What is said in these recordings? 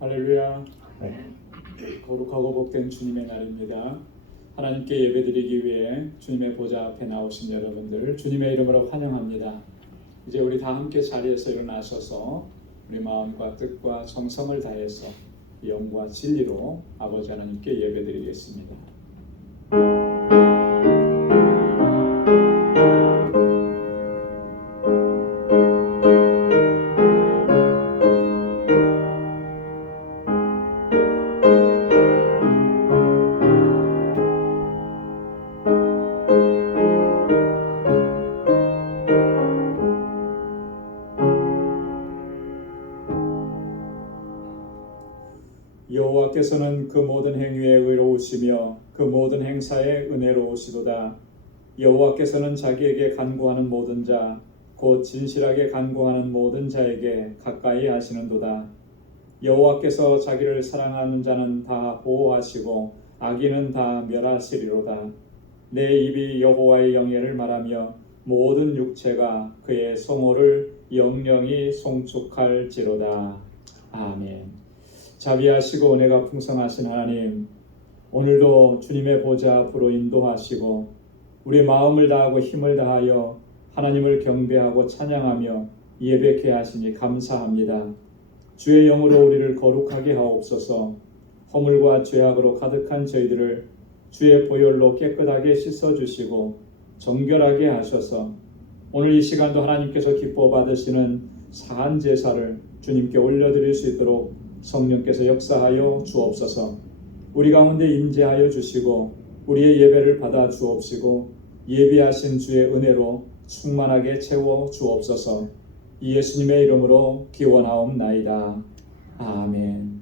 할렐루야. 거룩하고 복된 주님의 날입니다. 하나님께 예배드리기 위해 주님의 보좌 앞에 나오신 여러분들 주님의 이름으로 환영합니다. 이제 우리 다 함께 자리에서 일어나셔서 우리 마음과 뜻과 정성을 다해서 영과 진리로 아버지 하나님께 예배드리겠습니다. 여호와께서는 그 모든 행위에 의로우시며 그 모든 행사에 은혜로우시도다. 여호와께서는 자기에게 간구하는 모든 자, 곧 진실하게 간구하는 모든 자에게 가까이 하시는도다. 여호와께서 자기를 사랑하는 자는 다 보호하시고 악인은 다 멸하시리로다. 내 입이 여호와의 영예를 말하며 모든 육체가 그의 성호를 영영히 송축할지로다. 아멘. 자비하시고 은혜가 풍성하신 하나님, 오늘도 주님의 보좌 앞으로 인도하시고 우리 마음을 다하고 힘을 다하여 하나님을 경배하고 찬양하며 예배케 하시니 감사합니다. 주의 영으로 우리를 거룩하게 하옵소서. 허물과 죄악으로 가득한 저희들을 주의 보혈로 깨끗하게 씻어주시고 정결하게 하셔서 오늘 이 시간도 하나님께서 기뻐 받으시는 사한 제사를 주님께 올려드릴 수 있도록 성령께서 역사하여 주옵소서. 우리 가운데 임재하여 주시고 우리의 예배를 받아 주옵시고 예비하신 주의 은혜로 충만하게 채워 주옵소서. 예수님의 이름으로 기원하옵나이다. 아멘.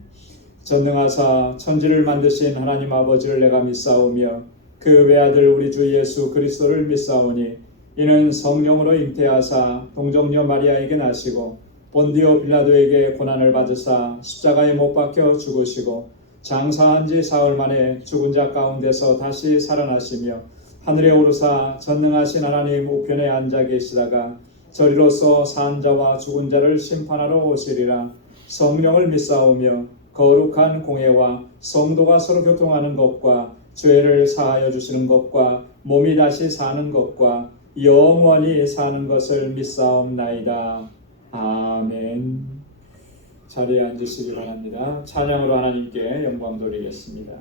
전능하사 천지를 만드신 하나님 아버지를 내가 믿사오며 그 외아들 우리 주 예수 그리스도를 믿사오니 이는 성령으로 잉태하사 동정녀 마리아에게 나시고 본디오 빌라도에게 고난을 받으사 십자가에 못 박혀 죽으시고 장사한 지 사흘 만에 죽은 자 가운데서 다시 살아나시며 하늘에 오르사 전능하신 하나님 우편에 앉아 계시다가 저리로서 산 자와 죽은 자를 심판하러 오시리라. 성령을 믿사오며 거룩한 공회와 성도가 서로 교통하는 것과 죄를 사하여 주시는 것과 몸이 다시 사는 것과 영원히 사는 것을 믿사옵나이다. 아멘. 자리에 앉으시기 바랍니다. 찬양으로 하나님께 영광 돌리겠습니다.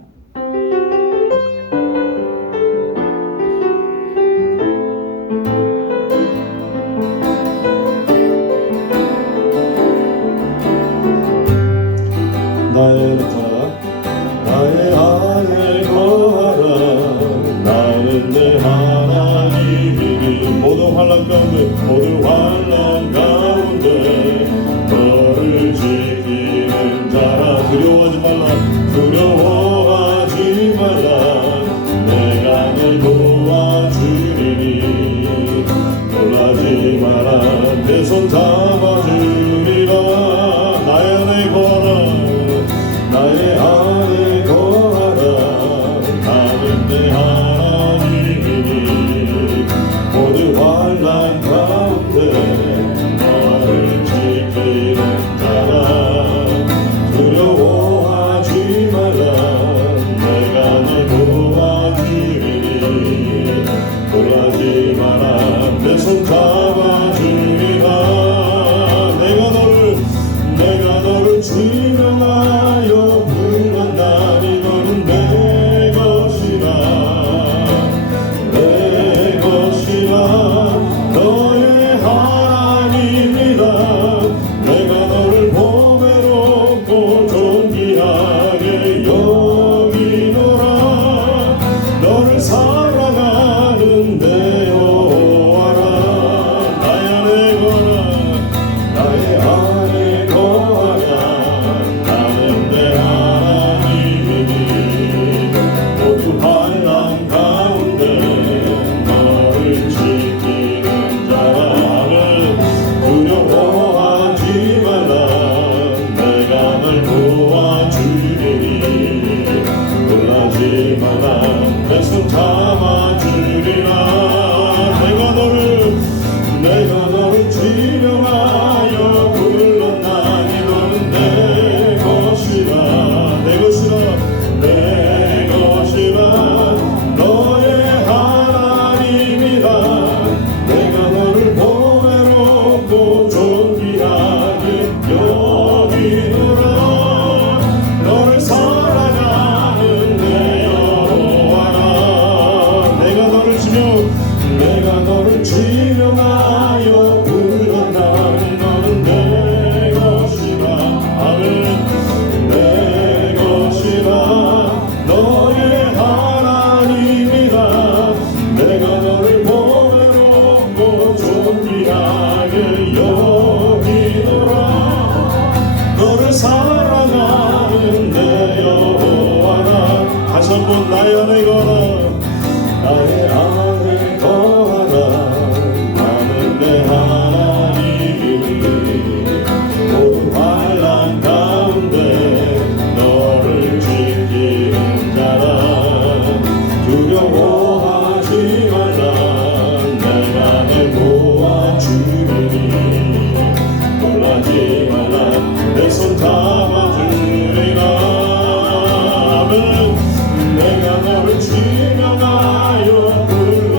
나의 안에 거하라. 나는 내 하나님이니 모든 환난 가운데 너를 지키는 자라. 두려워하지 말라. 내가 널 도와주리니 놀라지 마라. 내 손 잡아주리라. 나의 안에 거하라. 나의 안에 거하라. 나는 내 하나님이니 모든 환난 가운데 놀라지 마라 내 손 잡아주리라 내가 너를 지명하여 불렀나니 너는 내 것이라 너의 하나님이라 내가 너를 보배롭고 존귀하게 여기노라 너를 사랑하는 내 여호와라 내가 너를 지명하여 불렀나니 너는 내 것이라 아멘 내 것이라 너의 하나님이라 내가 너를 보배롭고 존귀하게 여기노라 너를 사랑하는 내 여호와라 다시 한번 나의 안에 거하라 나의 안에 거하라 나는 내 하나님이니 모든 환난 가운데 너를 지키는 자라 두려워하지 말라 내가 널 도와주리니 놀라지 말라 내 손 잡아주리라 아멘 내가 너를 지명하여 불러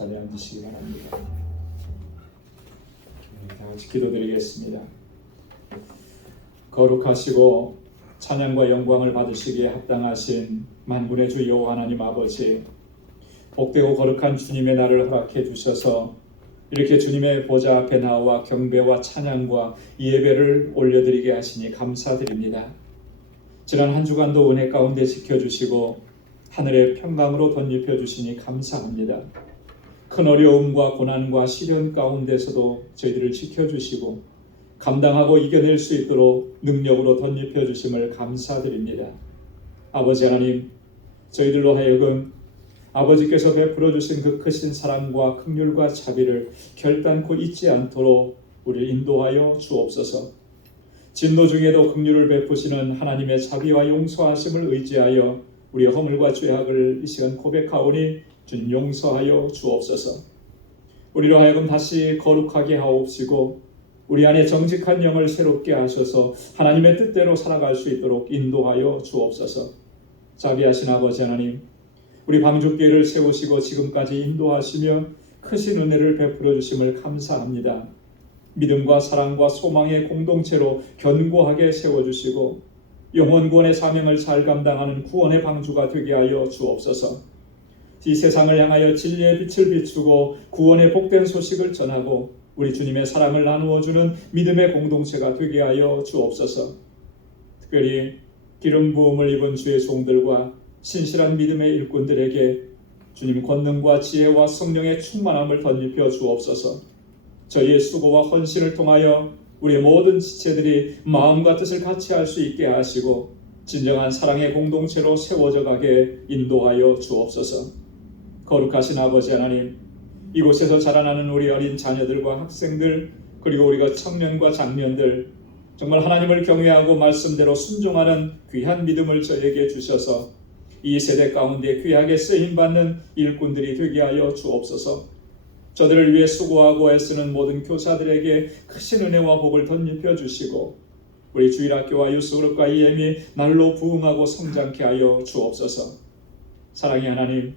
자리에 앉으시기 바랍니다. 다 같이 기도드리겠습니다. 거룩하시고 찬양과 영광을 받으시기에 합당하신 만군의 주 여호와 하나님 아버지, 복되고 거룩한 주님의 날을 허락해 주셔서 이렇게 주님의 보좌 앞에 나와 경배와 찬양과 예배를 올려드리게 하시니 감사드립니다. 지난 한 주간도 은혜 가운데 지켜주시고 하늘의 평강으로 덧입혀 주시니 감사합니다. 큰 어려움과 고난과 시련 가운데서도 저희들을 지켜주시고 감당하고 이겨낼 수 있도록 능력으로 덧입혀 주심을 감사드립니다. 아버지 하나님, 저희들로 하여금 아버지께서 베풀어 주신 그 크신 사랑과 긍휼과 자비를 결단코 잊지 않도록 우리를 인도하여 주옵소서. 진노 중에도 긍휼을 베푸시는 하나님의 자비와 용서하심을 의지하여 우리의 허물과 죄악을 이 시간 고백하오니 주님 용서하여 주옵소서. 우리로 하여금 다시 거룩하게 하옵시고 우리 안에 정직한 영을 새롭게 하셔서 하나님의 뜻대로 살아갈 수 있도록 인도하여 주옵소서. 자비하신 아버지 하나님, 우리 방주교회를 세우시고 지금까지 인도하시며 크신 은혜를 베풀어 주심을 감사합니다. 믿음과 사랑과 소망의 공동체로 견고하게 세워주시고 영혼 구원의 사명을 잘 감당하는 구원의 방주가 되게 하여 주옵소서. 이 세상을 향하여 진리의 빛을 비추고 구원의 복된 소식을 전하고 우리 주님의 사랑을 나누어주는 믿음의 공동체가 되게 하여 주옵소서. 특별히 기름 부음을 입은 주의 종들과 신실한 믿음의 일꾼들에게 주님 권능과 지혜와 성령의 충만함을 덧입혀 주옵소서. 저희의 수고와 헌신을 통하여 우리의 모든 지체들이 마음과 뜻을 같이 할 수 있게 하시고 진정한 사랑의 공동체로 세워져 가게 인도하여 주옵소서. 거룩하신 아버지 하나님, 이곳에서 자라나는 우리 어린 자녀들과 학생들, 그리고 우리가 청년과 장년들, 정말 하나님을 경외하고 말씀대로 순종하는 귀한 믿음을 저에게 주셔서 이 세대 가운데 귀하게 쓰임받는 일꾼들이 되게 하여 주옵소서. 저들을 위해 수고하고 애쓰는 모든 교사들에게 크신 은혜와 복을 덧입혀 주시고 우리 주일학교와 유스그룹과 EM이 날로 부흥하고 성장케 하여 주옵소서. 사랑의 하나님,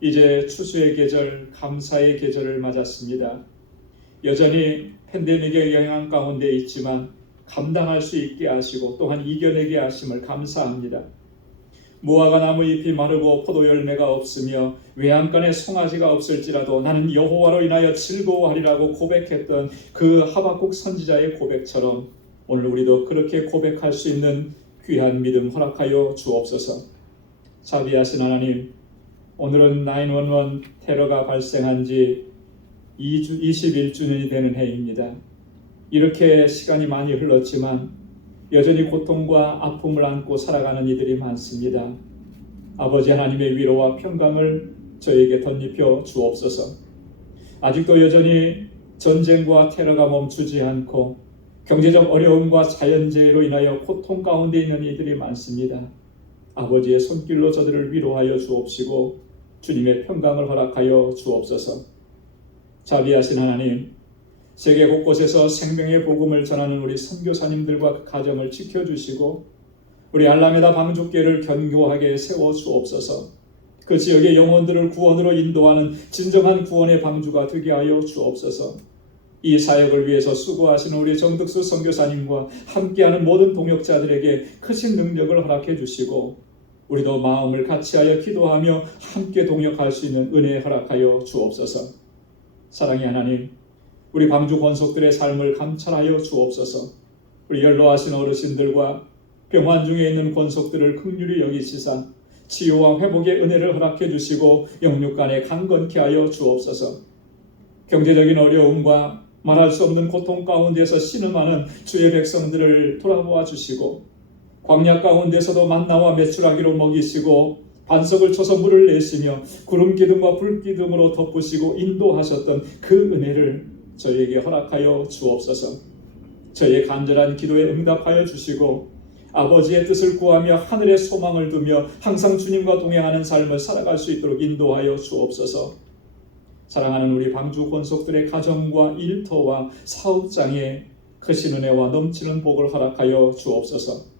이제 추수의 계절, 감사의 계절을 맞았습니다. 여전히 팬데믹의 영향 가운데 있지만 감당할 수 있게 하시고 또한 이겨내게 하심을 감사합니다. 무화과 나무 잎이 마르고 포도 열매가 없으며 외양간에 송아지가 없을지라도 나는 여호와로 인하여 즐거워하리라고 고백했던 그 하박국 선지자의 고백처럼 오늘 우리도 그렇게 고백할 수 있는 귀한 믿음 허락하여 주옵소서. 자비하신 하나님, 오늘은 911 테러가 발생한 지 21주년이 되는 해입니다. 이렇게 시간이 많이 흘렀지만 여전히 고통과 아픔을 안고 살아가는 이들이 많습니다. 아버지 하나님의 위로와 평강을 저에게 덧입혀 주옵소서. 아직도 여전히 전쟁과 테러가 멈추지 않고 경제적 어려움과 자연재해로 인하여 고통 가운데 있는 이들이 많습니다. 아버지의 손길로 저들을 위로하여 주옵시고 주님의 평강을 허락하여 주옵소서. 자비하신 하나님, 세계 곳곳에서 생명의 복음을 전하는 우리 선교사님들과 그 가정을 지켜주시고 우리 알라메다 방주교회를 견고하게 세워주옵소서. 그 지역의 영혼들을 구원으로 인도하는 진정한 구원의 방주가 되게 하여 주옵소서. 이 사역을 위해서 수고하시는 우리 정득수 선교사님과 함께하는 모든 동역자들에게 크신 능력을 허락해 주시고 우리도 마음을 같이하여 기도하며 함께 동역할 수 있는 은혜 허락하여 주옵소서. 사랑의 하나님, 우리 방주 권속들의 삶을 감찰하여 주옵소서. 우리 연로하신 어르신들과 병환 중에 있는 권속들을 긍휼히 여기시사 치유와 회복의 은혜를 허락해 주시고 영육간에 강건케 하여 주옵소서. 경제적인 어려움과 말할 수 없는 고통 가운데서 신음하는 주의 백성들을 돌아보아 주시고 광야 가운데서도 만나와 메추라기로 먹이시고 반석을 쳐서 물을 내시며 구름 기둥과 불 기둥으로 덮으시고 인도하셨던 그 은혜를 저희에게 허락하여 주옵소서. 저희의 간절한 기도에 응답하여 주시고 아버지의 뜻을 구하며 하늘의 소망을 두며 항상 주님과 동행하는 삶을 살아갈 수 있도록 인도하여 주옵소서. 사랑하는 우리 방주 권속들의 가정과 일터와 사업장에 크신 은혜와 넘치는 복을 허락하여 주옵소서.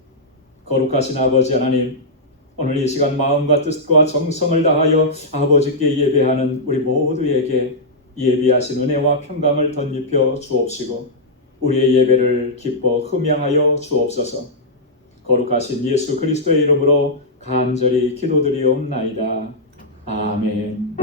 거룩하신 아버지 하나님, 오늘 이 시간 마음과 뜻과 정성을 다하여 아버지께 예배하는 우리 모두에게 예비하신 은혜와 평강을 덧입혀 주옵시고 우리의 예배를 기뻐 흠양하여 주옵소서. 거룩하신 예수 그리스도의 이름으로 간절히 기도드리옵나이다. 아멘.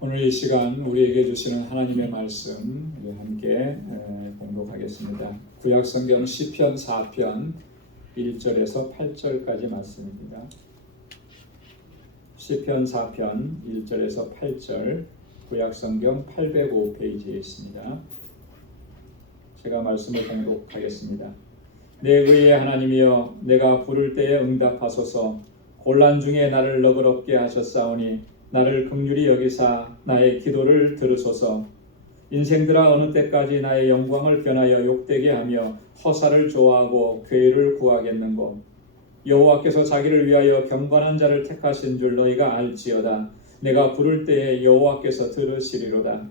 오늘 이 시간 우리에게 주시는 하나님의 말씀 우리 함께 공독하겠습니다. 구약성경 시편 4편 1절에서 8절까지 말씀입니다. 시편 4편 1절에서 8절 구약성경 805페이지에 있습니다. 제가 말씀을 공독하겠습니다. 내 의의 하나님이여 내가 부를 때에 응답하소서. 곤란 중에 나를 너그럽게 하셨사오니 나를 긍휼히 여기사 나의 기도를 들으소서. 인생들아 어느 때까지 나의 영광을 변하여 욕되게 하며 허사를 좋아하고 괴를 구하겠는고. 여호와께서 자기를 위하여 경건한 자를 택하신 줄 너희가 알지어다. 내가 부를 때에 여호와께서 들으시리로다.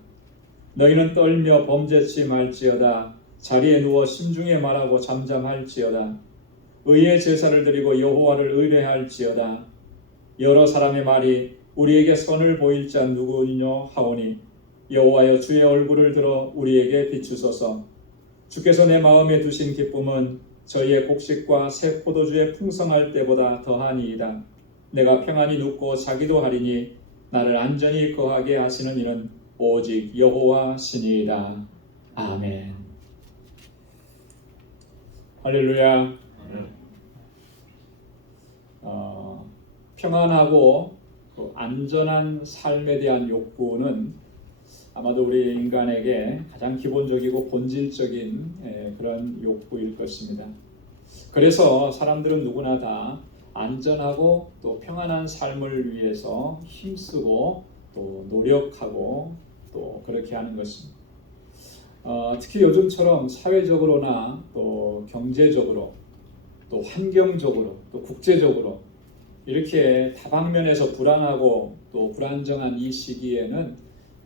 너희는 떨며 범죄치 말지어다. 자리에 누워 심중에 말하고 잠잠할지어다. 의의 제사를 드리고 여호와를 의뢰할지어다. 여러 사람의 말이 우리에게 선을 보일 자 누구이뇨 하오니 여호와여 주의 얼굴을 들어 우리에게 비추소서. 주께서 내 마음에 두신 기쁨은 저희의 곡식과 새 포도주의 풍성할 때보다 더하니이다. 내가 평안히 눕고 자기도 하리니 나를 안전히 거하게 하시는 이는 오직 여호와 신이이다. 아멘. 할렐루야. 평안하고 안전한 삶에 대한 욕구는 아마도 우리 인간에게 가장 기본적이고 본질적인 그런 욕구일 것입니다. 그래서 사람들은 누구나 다 안전하고 또 평안한 삶을 위해서 힘쓰고 또 노력하고 또 그렇게 하는 것입니다. 특히 요즘처럼 사회적으로나 또 경제적으로 또 환경적으로 또 국제적으로 이렇게 다방면에서 불안하고 또 불안정한 이 시기에는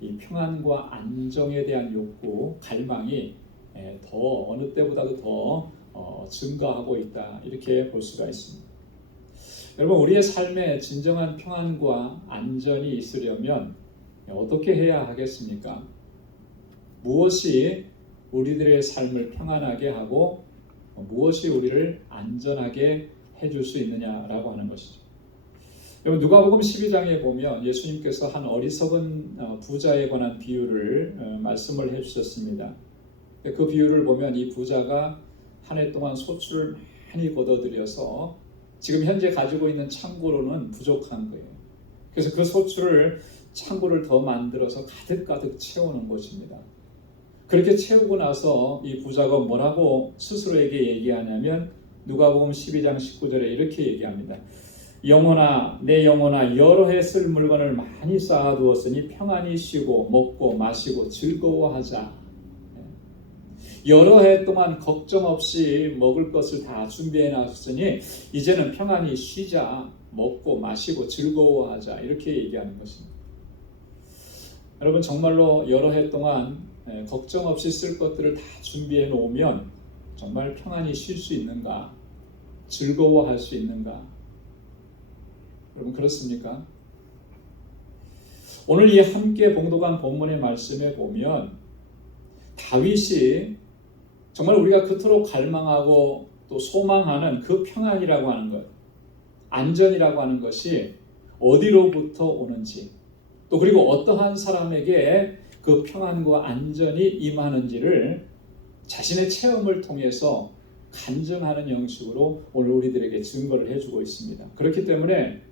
이 평안과 안정에 대한 욕구, 갈망이 더 어느 때보다도 더 증가하고 있다 이렇게 볼 수가 있습니다. 여러분 우리의 삶에 진정한 평안과 안전이 있으려면 어떻게 해야 하겠습니까? 무엇이 우리들의 삶을 평안하게 하고 무엇이 우리를 안전하게 해줄 수 있느냐라고 하는 것이죠. 여러분 누가복음 12장에 보면 예수님께서 한 어리석은 부자에 관한 비유를 말씀을 해주셨습니다. 그 비유를 보면 이 부자가 한 해 동안 소출을 많이 거둬들여서 지금 현재 가지고 있는 창고로는 부족한 거예요. 그래서 그 소출을 창고를 더 만들어서 가득가득 채우는 것입니다. 그렇게 채우고 나서 이 부자가 뭐라고 스스로에게 얘기하냐면 누가복음 12장 19절에 이렇게 얘기합니다. 영혼아 내 영혼아 여러 해 쓸 물건을 많이 쌓아두었으니 평안히 쉬고 먹고 마시고 즐거워하자. 여러 해 동안 걱정 없이 먹을 것을 다 준비해 놨으니 이제는 평안히 쉬자. 먹고 마시고 즐거워하자. 이렇게 얘기하는 것입니다. 여러분 정말로 여러 해 동안 걱정 없이 쓸 것들을 다 준비해 놓으면 정말 평안히 쉴 수 있는가? 즐거워할 수 있는가? 여러분 그렇습니까? 오늘 이 함께 봉독한 본문의 말씀에 보면 다윗이 정말 우리가 그토록 갈망하고 또 소망하는 그 평안이라고 하는 것, 안전이라고 하는 것이 어디로부터 오는지 또 그리고 어떠한 사람에게 그 평안과 안전이 임하는지를 자신의 체험을 통해서 간증하는 형식으로 오늘 우리들에게 증거를 해주고 있습니다. 그렇기 때문에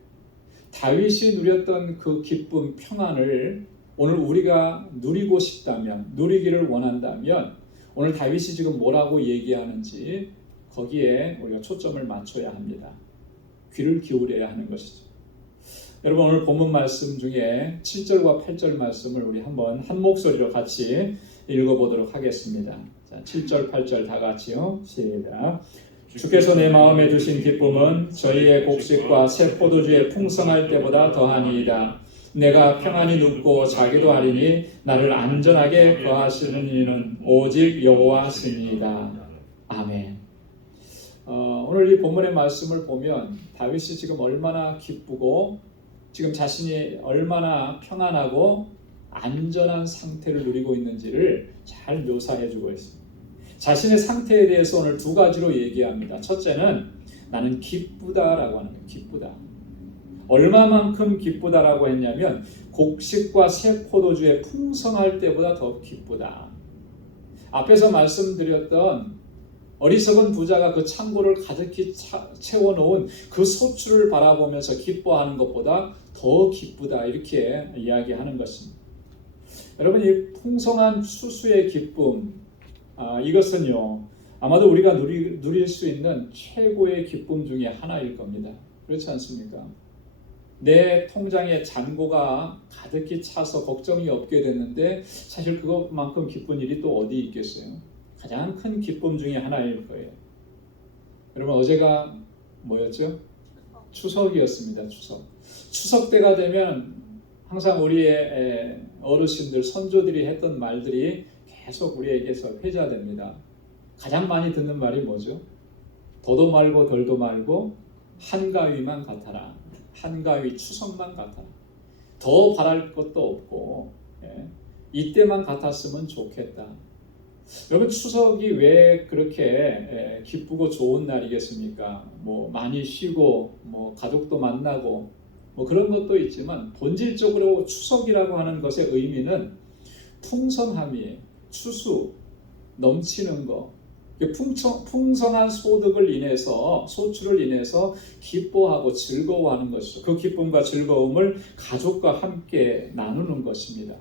다윗이 누렸던 그 기쁨, 평안을 오늘 우리가 누리고 싶다면, 누리기를 원한다면 오늘 다윗이 지금 뭐라고 얘기하는지 거기에 우리가 초점을 맞춰야 합니다. 귀를 기울여야 하는 것이죠. 여러분 오늘 본문 말씀 중에 7절과 8절 말씀을 우리 한번 한 목소리로 같이 읽어보도록 하겠습니다. 자, 7절 8절 다 같이요. 시작. 주께서 내 마음에 두신 기쁨은 저희의 곡식과 새 포도주의 풍성할 때보다 더하니이다. 내가 평안히 눕고 자기도 하리니 나를 안전하게 거하시는 이는 오직 여호와시니이다. 아멘. 오늘 이 본문의 말씀을 보면 다윗이 지금 얼마나 기쁘고 지금 자신이 얼마나 평안하고 안전한 상태를 누리고 있는지를 잘 묘사해주고 있습니다. 자신의 상태에 대해서 오늘 두 가지로 얘기합니다. 첫째는 나는 기쁘다라고 하는 거예요. 기쁘다. 얼마만큼 기쁘다라고 했냐면 곡식과 새 포도주의 풍성할 때보다 더 기쁘다. 앞에서 말씀드렸던 어리석은 부자가 그 창고를 가득히 채워놓은 그 소출을 바라보면서 기뻐하는 것보다 더 기쁘다, 이렇게 이야기하는 것입니다. 여러분, 이 풍성한 추수의 기쁨, 이것은요 아마도 우리가 누릴 수 있는 최고의 기쁨 중에 하나일 겁니다. 그렇지 않습니까? 내 통장에 잔고가 가득히 차서 걱정이 없게 됐는데 사실 그것만큼 기쁜 일이 또 어디 있겠어요? 가장 큰 기쁨 중에 하나일 거예요. 여러분, 어제가 뭐였죠? 추석이었습니다. 추석 때가 되면 항상 우리의 어르신들, 선조들이 했던 말들이 계속 우리에게서 회자됩니다. 가장 많이 듣는 말이 뭐죠? 더도 말고 덜도 말고 한가위만 같아라. 한가위 추석만 같아라. 더 바랄 것도 없고 이때만 같았으면 좋겠다. 여러분, 추석이 왜 그렇게 기쁘고 좋은 날이겠습니까? 뭐 많이 쉬고 뭐 가족도 만나고 뭐 그런 것도 있지만 본질적으로 추석이라고 하는 것의 의미는 풍성함이에요. 추수, 넘치는 거, 풍성한 소득을 인해서, 소출을 인해서 기뻐하고 즐거워하는 것이죠. 그 기쁨과 즐거움을 가족과 함께 나누는 것입니다.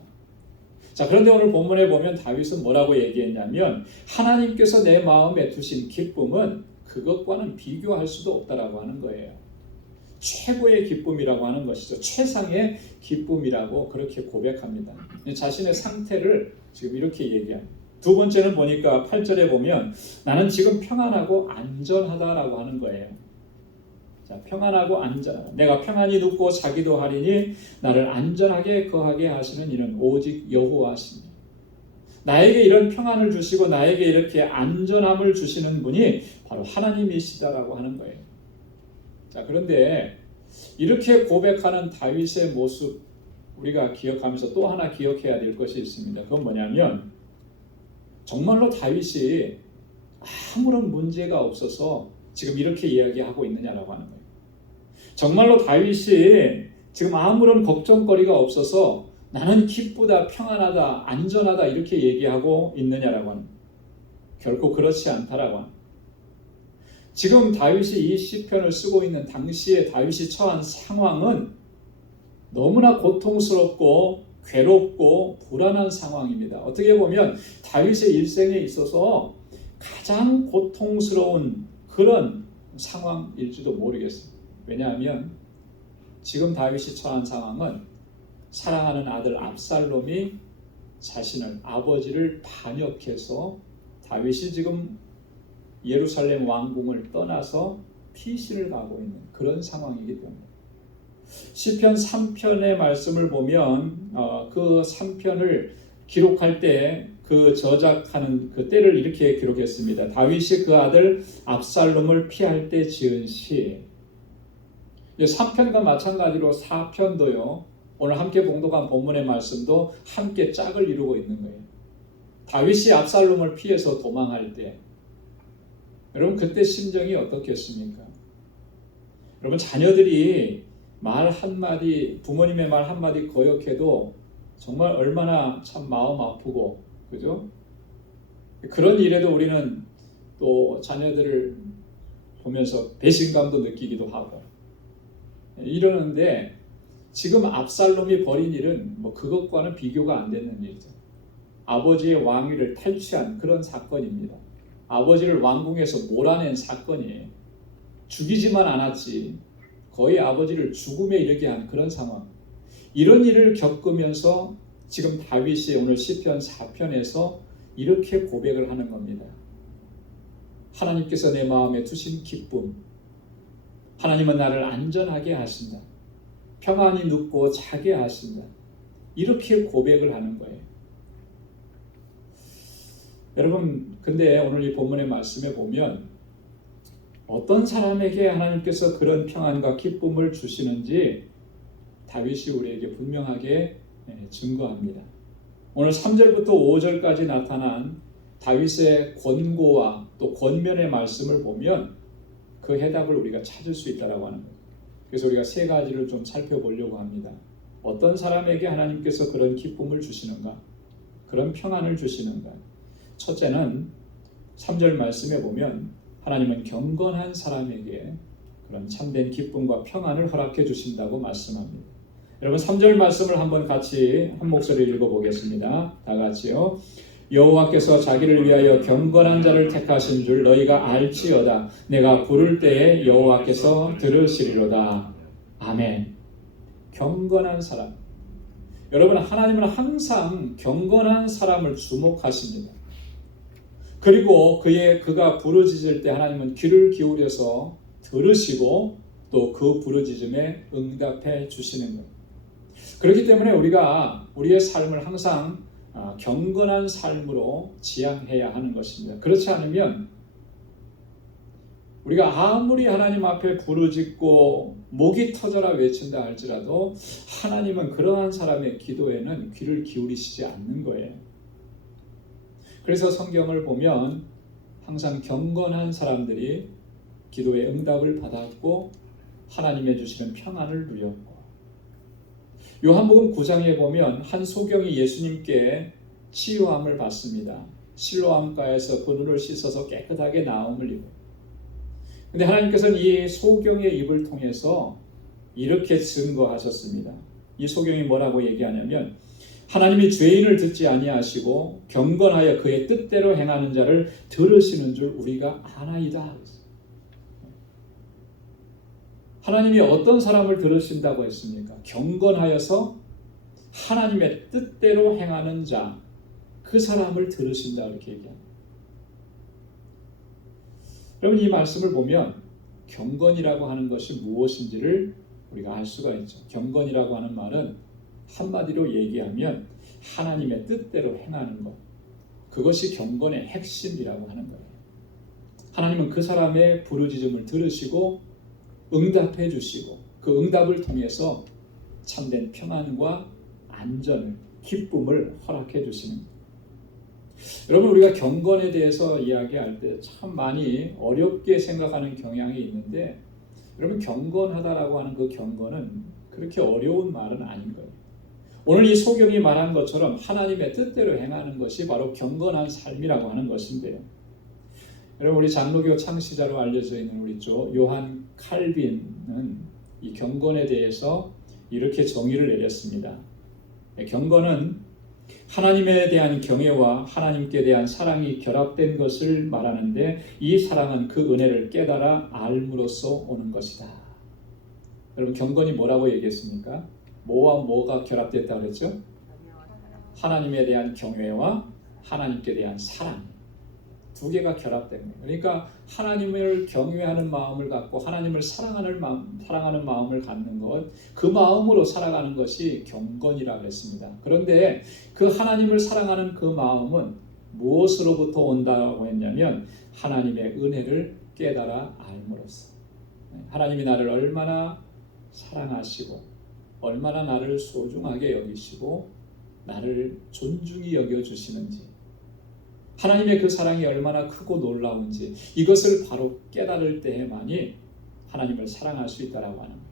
자, 그런데 오늘 본문에 보면 다윗은 뭐라고 얘기했냐면 하나님께서 내 마음에 두신 기쁨은 그것과는 비교할 수도 없다라고 하는 거예요. 최고의 기쁨이라고 하는 것이죠. 최상의 기쁨이라고 그렇게 고백합니다. 자신의 상태를 지금 이렇게 얘기합니다. 두 번째는 보니까 8절에 보면 나는 지금 평안하고 안전하다라고 하는 거예요. 자, 평안하고 안전하다. 내가 평안히 눕고 자기도 하리니 나를 안전하게 거하게 하시는 이는 오직 여호와시니. 나에게 이런 평안을 주시고 나에게 이렇게 안전함을 주시는 분이 바로 하나님이시다라고 하는 거예요. 자, 그런데 이렇게 고백하는 다윗의 모습 우리가 기억하면서 또 하나 기억해야 될 것이 있습니다. 그건 뭐냐면 정말로 다윗이 아무런 문제가 없어서 지금 이렇게 이야기하고 있느냐라고 하는 거예요. 정말로 다윗이 지금 아무런 걱정거리가 없어서 나는 기쁘다, 평안하다, 안전하다 이렇게 얘기하고 있느냐라고 하는 거예요. 결코 그렇지 않다라고 하는 거예요. 지금 다윗이 이 시편을 쓰고 있는 당시에 다윗이 처한 상황은 너무나 고통스럽고 괴롭고 불안한 상황입니다. 어떻게 보면 다윗의 일생에 있어서 가장 고통스러운 그런 상황일지도 모르겠습니다. 왜냐하면 지금 다윗이 처한 상황은 사랑하는 아들 압살롬이 자신을, 아버지를 반역해서 다윗이 지금 예루살렘 왕궁을 떠나서 피신을 가고 있는 그런 상황이기 때문에 시편 3편의 말씀을 보면 그 3편을 기록할 때 그 저작하는 그 때를 이렇게 기록했습니다. 다윗이 그 아들 압살롬을 피할 때 지은 시. 3편과 마찬가지로 4편도요. 오늘 함께 봉독한 본문의 말씀도 함께 짝을 이루고 있는 거예요. 다윗이 압살롬을 피해서 도망할 때 여러분 그때 심정이 어떻겠습니까? 여러분 자녀들이 말 한마디, 부모님의 말 한마디 거역해도 정말 얼마나 참 마음 아프고, 그죠? 그런 일에도 우리는 또 자녀들을 보면서 배신감도 느끼기도 하고 이러는데 지금 압살롬이 벌인 일은 뭐 그것과는 비교가 안 되는 일이죠. 아버지의 왕위를 탈취한 그런 사건입니다. 아버지를 왕궁에서 몰아낸 사건이에요. 죽이지만 않았지 거의 아버지를 죽음에 이르게 한 그런 상황. 이런 일을 겪으면서 지금 다윗이 오늘 시편 4편에서 이렇게 고백을 하는 겁니다. 하나님께서 내 마음에 두신 기쁨, 하나님은 나를 안전하게 하신다. 평안히 눕고 자게 하신다. 이렇게 고백을 하는 거예요. 여러분, 근데 오늘 이 본문의 말씀에 보면 어떤 사람에게 하나님께서 그런 평안과 기쁨을 주시는지 다윗이 우리에게 분명하게 증거합니다. 오늘 3절부터 5절까지 나타난 다윗의 권고와 또 권면의 말씀을 보면 그 해답을 우리가 찾을 수 있다고 하는 거예요. 그래서 우리가 세 가지를 좀 살펴보려고 합니다. 어떤 사람에게 하나님께서 그런 기쁨을 주시는가? 그런 평안을 주시는가? 첫째는 3절 말씀에 보면 하나님은 경건한 사람에게 그런 참된 기쁨과 평안을 허락해 주신다고 말씀합니다. 여러분 3절 말씀을 한번 같이 한 목소리로 읽어보겠습니다. 다 같이요. 여호와께서 자기를 위하여 경건한 자를 택하신 줄 너희가 알지어다. 내가 부를 때에 여호와께서 들으시리로다. 아멘. 경건한 사람. 여러분 하나님은 항상 경건한 사람을 주목하십니다. 그리고 그가 부르짖을 때 하나님은 귀를 기울여서 들으시고 또 그 부르짖음에 응답해 주시는 거예요. 그렇기 때문에 우리가 우리의 삶을 항상 경건한 삶으로 지향해야 하는 것입니다. 그렇지 않으면 우리가 아무리 하나님 앞에 부르짖고 목이 터져라 외친다 할지라도 하나님은 그러한 사람의 기도에는 귀를 기울이시지 않는 거예요. 그래서 성경을 보면 항상 경건한 사람들이 기도의 응답을 받았고 하나님의 주시는 평안을 누렸고 요한복음 9장에 보면 한 소경이 예수님께 치유함을 받습니다. 실로암가에서 그 눈을 씻어서 깨끗하게 나음을 입어요. 근데 하나님께서는 이 소경의 입을 통해서 이렇게 증거하셨습니다. 이 소경이 뭐라고 얘기하냐면 하나님이 죄인을 듣지 아니하시고 경건하여 그의 뜻대로 행하는 자를 들으시는 줄 우리가 아나이다. 하나님이 어떤 사람을 들으신다고 했습니까? 경건하여서 하나님의 뜻대로 행하는 자, 그 사람을 들으신다 이렇게 얘기합니다. 여러분 이 말씀을 보면 경건이라고 하는 것이 무엇인지를 우리가 알 수가 있죠. 경건이라고 하는 말은 한마디로 얘기하면 하나님의 뜻대로 행하는 것, 그것이 경건의 핵심이라고 하는 거예요. 하나님은 그 사람의 부르짖음을 들으시고 응답해 주시고 그 응답을 통해서 참된 평안과 안전을, 기쁨을 허락해 주시는 거예요. 여러분 우리가 경건에 대해서 이야기할 때 참 많이 어렵게 생각하는 경향이 있는데 여러분 경건하다라고 하는 그 경건은 그렇게 어려운 말은 아닌 거예요. 오늘 이 소경이 말한 것처럼 하나님의 뜻대로 행하는 것이 바로 경건한 삶이라고 하는 것인데요. 여러분 우리 장로교 창시자로 알려져 있는 우리 요한 칼빈은 이 경건에 대해서 이렇게 정의를 내렸습니다. 경건은 하나님에 대한 경외와 하나님께 대한 사랑이 결합된 것을 말하는데 이 사랑은 그 은혜를 깨달아 알므로써 오는 것이다. 여러분 경건이 뭐라고 얘기했습니까? 뭐와 뭐가 결합됐다고 그랬죠? 하나님에 대한 경외와 하나님께 대한 사랑, 두 개가 결합된 거예요. 그러니까 하나님을 경외하는 마음을 갖고 하나님을 사랑하는 마음을 갖는 것, 그 마음으로 살아가는 것이 경건이라고 했습니다. 그런데 그 하나님을 사랑하는 그 마음은 무엇으로부터 온다고 했냐면 하나님의 은혜를 깨달아 알므로써, 하나님이 나를 얼마나 사랑하시고 얼마나 나를 소중하게 여기시고 나를 존중히 여겨주시는지, 하나님의 그 사랑이 얼마나 크고 놀라운지 이것을 바로 깨달을 때에만이 하나님을 사랑할 수 있다라고 하는 거예요.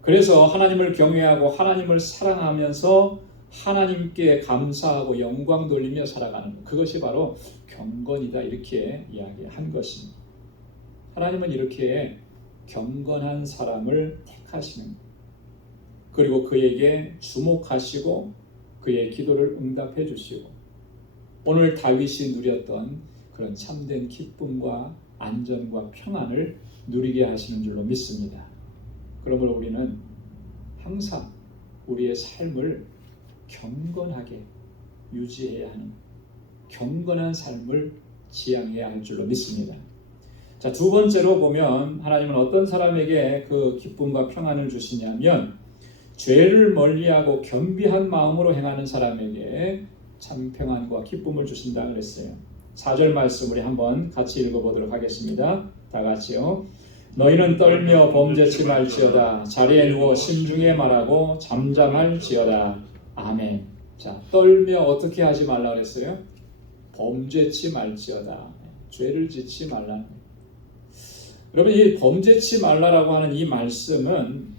그래서 하나님을 경외하고 하나님을 사랑하면서 하나님께 감사하고 영광 돌리며 살아가는 것, 그것이 바로 경건이다 이렇게 이야기한 것입니다. 하나님은 이렇게 경건한 사람을 택하시는 거예요. 그리고 그에게 주목하시고 그의 기도를 응답해 주시고 오늘 다윗이 누렸던 그런 참된 기쁨과 안전과 평안을 누리게 하시는 줄로 믿습니다. 그러므로 우리는 항상 우리의 삶을 경건하게 유지해야 하는 경건한 삶을 지향해야 할 줄로 믿습니다. 자, 두 번째로 보면 하나님은 어떤 사람에게 그 기쁨과 평안을 주시냐면 죄를 멀리하고 겸비한 마음으로 행하는 사람에게 참 평안과 기쁨을 주신다 그랬어요. 4절 말씀 우리 한번 같이 읽어보도록 하겠습니다. 다 같이요. 너희는 떨며 범죄치 말지어다. 자리에 누워 심중에 말하고 잠잠할지어다. 아멘. 자, 떨며 어떻게 하지 말라 그랬어요? 범죄치 말지어다. 죄를 짓지 말라는 거예요. 여러분, 이 범죄치 말라라고 하는 이 말씀은